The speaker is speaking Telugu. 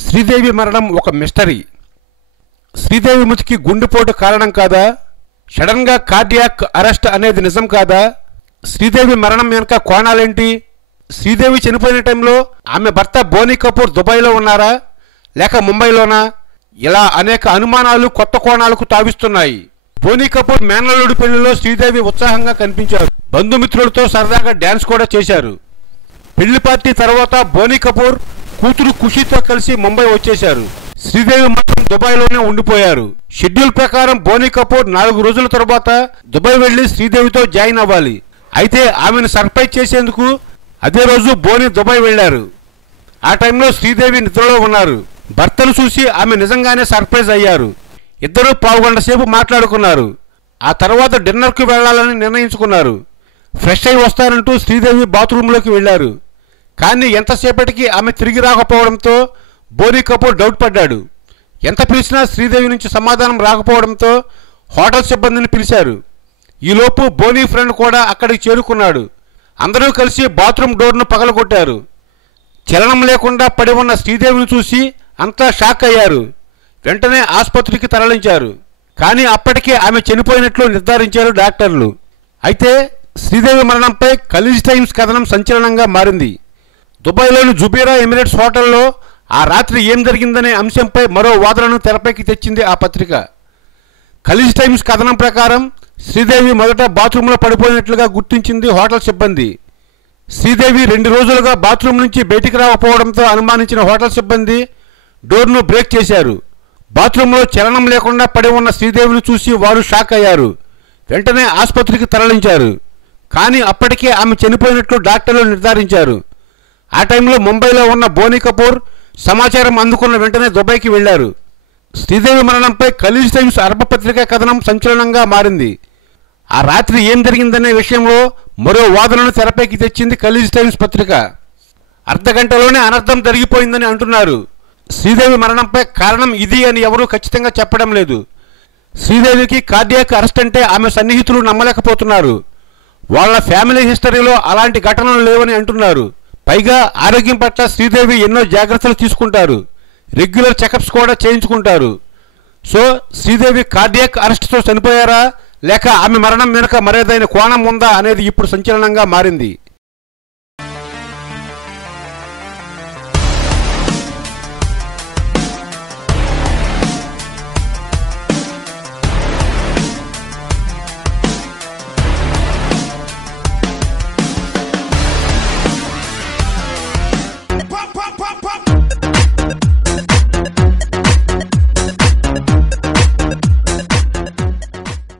శ్రీదేవి మరణం ఒక మిస్టరీ. శ్రీదేవి మృతికి గుండెపోటు కారణం కాదా? సడన్గా కార్డియాక్ అరెస్ట్ అనేది నిజం కాదా? శ్రీదేవి మరణం వెనుక కోణాలేంటి? శ్రీదేవి చనిపోయిన టైంలో ఆమె భర్త బోనీ కపూర్ దుబాయ్లో ఉన్నారా? లేక ముంబైలోనా? ఇలా అనేక అనుమానాలు కొత్త కోణాలకు తావిస్తున్నాయి. బోనీ కపూర్ మేనల్లుడి పెళ్ళిలో శ్రీదేవి ఉత్సాహంగా కనిపించారు. బంధుమిత్రులతో సరదాగా డ్యాన్స్ కూడా చేశారు. పెళ్ళి పార్టీ తర్వాత బోనీ కపూర్ కూతురు ఖుషితో కలిసి ముంబై వచ్చేశారు. శ్రీదేవి మాత్రం దుబాయ్లోనే ఉండిపోయారు. షెడ్యూల్ ప్రకారం బోనీ కపూర్ నాలుగు రోజుల తర్వాత దుబాయ్ వెళ్ళి శ్రీదేవితో జాయిన్ అవ్వాలి. అయితే ఆమెను సర్ప్రైజ్ చేసేందుకు అదే రోజు బోని దుబాయ్ వెళ్ళారు ఆ టైంలో శ్రీదేవి నిద్రలో ఉన్నారు. భర్తను చూసి ఆమె నిజంగానే సర్ప్రైజ్ అయ్యారు. ఇద్దరూ పావుగంట సేపు మాట్లాడుకున్నారు. ఆ తర్వాత డిన్నర్కు వెళ్ళాలని నిర్ణయించుకున్నారు. ఫ్రెష్ అయి వస్తారంటూ శ్రీదేవి బాత్రూంలోకి వెళ్ళారు కానీ ఎంతసేపటికి ఆమె తిరిగి రాకపోవడంతో బోనీ కపూర్ డౌట్ పడ్డాడు. ఎంత పిలిచినా శ్రీదేవి నుంచి సమాధానం రాకపోవడంతో హోటల్ సిబ్బందిని పిలిచారు. ఈలోపు బోనీ ఫ్రెండ్ కూడా అక్కడికి చేరుకున్నాడు. అందరూ కలిసి బాత్రూమ్ డోర్ను పగలగొట్టారు. చలనం లేకుండా పడి ఉన్న శ్రీదేవిని చూసి అంతా షాక్ అయ్యారు. వెంటనే ఆసుపత్రికి తరలించారు. కానీ అప్పటికే ఆమె చనిపోయినట్లు నిర్ధారించారు డాక్టర్లు. అయితే శ్రీదేవి మరణంపై కలిజ్ టైమ్స్ కథనం సంచలనంగా మారింది. దుబాయ్లోని జుబీరా ఎమిరేట్స్ హోటల్లో ఆ రాత్రి ఏం జరిగిందనే అంశంపై మరో వాదనను తెరపైకి తెచ్చింది ఆ పత్రిక. కలిజ్ టైమ్స్ కథనం ప్రకారం శ్రీదేవి మొదట బాత్రూంలో పడిపోయినట్లుగా గుర్తించింది హోటల్ సిబ్బంది. శ్రీదేవి రెండు రోజులుగా బాత్రూమ్ నుంచి బయటికి రాకపోవడంతో అనుమానించిన హోటల్ సిబ్బంది డోర్ను బ్రేక్ చేశారు. బాత్రూంలో చలనం లేకుండా పడి ఉన్న శ్రీదేవిని చూసి వారు షాక్ అయ్యారు. వెంటనే ఆసుపత్రికి తరలించారు. కానీ అప్పటికే ఆమె చనిపోయినట్లు డాక్టర్లు నిర్ధారించారు. ఆ టైంలో ముంబైలో ఉన్న బోనీ కపూర్ సమాచారం అందుకున్న వెంటనే దుబాయ్కి వెళ్ళారు శ్రీదేవి మరణంపై కలీజ్ టైమ్స్ అరబ పత్రిక కథనం సంచలనంగా మారింది. ఆ రాత్రి ఏం జరిగిందనే విషయంలో మరో వాదనను తెరపైకి తెచ్చింది ఖలీజ్ టైమ్స్ పత్రిక. అర్ధగంటలోనే అనర్థం జరిగిపోయిందని అంటున్నారు. శ్రీదేవి మరణంపై కారణం ఇది అని ఎవరూ ఖచ్చితంగా చెప్పడం లేదు. శ్రీదేవికి కార్డియాక్ అరెస్ట్ అంటే ఆమె సన్నిహితులు నమ్మలేకపోతున్నారు. వాళ్ళ ఫ్యామిలీ హిస్టరీలో అలాంటి ఘటనలు లేవని అంటున్నారు. పైగా ఆరోగ్యం పట్ల శ్రీదేవి ఎన్నో జాగ్రత్తలు తీసుకుంటారు. రెగ్యులర్ చెకప్స్ కూడా చేయించుకుంటారు. సో శ్రీదేవి కార్డియాక్ అరెస్ట్తో చనిపోయారా? లేక ఆమె మరణం వెనుక మరేదైన కోణం ఉందా అనేది ఇప్పుడు సంచలనంగా మారింది.